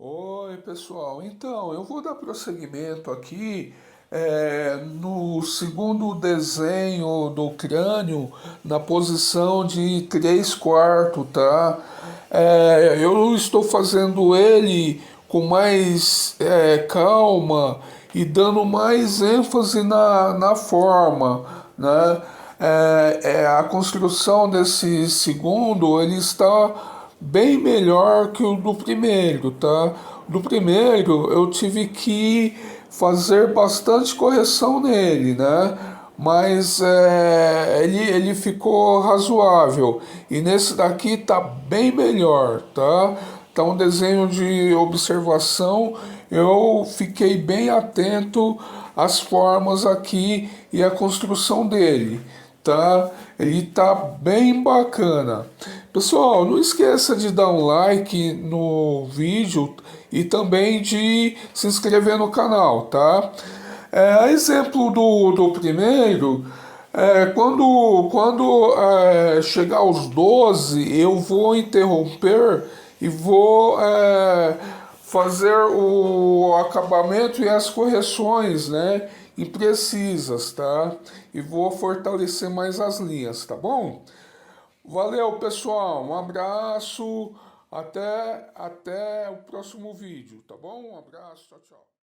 Oi, pessoal. Então, eu vou dar prosseguimento aqui no segundo desenho do crânio, na posição de 3/4, tá? Eu estou fazendo ele com mais calma e dando mais ênfase na forma, né? A construção desse segundo, ele está bem melhor que o do primeiro, tá? Do primeiro eu tive que fazer bastante correção nele, né? Mas ele ficou razoável. E nesse daqui tá bem melhor, tá? Tá um desenho de observação. Eu fiquei bem atento às formas aqui e à construção dele, tá? Ele tá bem bacana. Pessoal, não esqueça de dar um like no vídeo e também de se inscrever no canal, tá? A exemplo do primeiro, quando chegar aos 12, eu vou interromper e vou fazer o acabamento e as correções, né, imprecisas, tá? E vou fortalecer mais as linhas, tá bom? Valeu, pessoal. Um abraço. Até o próximo vídeo, tá bom? Um abraço. Tchau, tchau.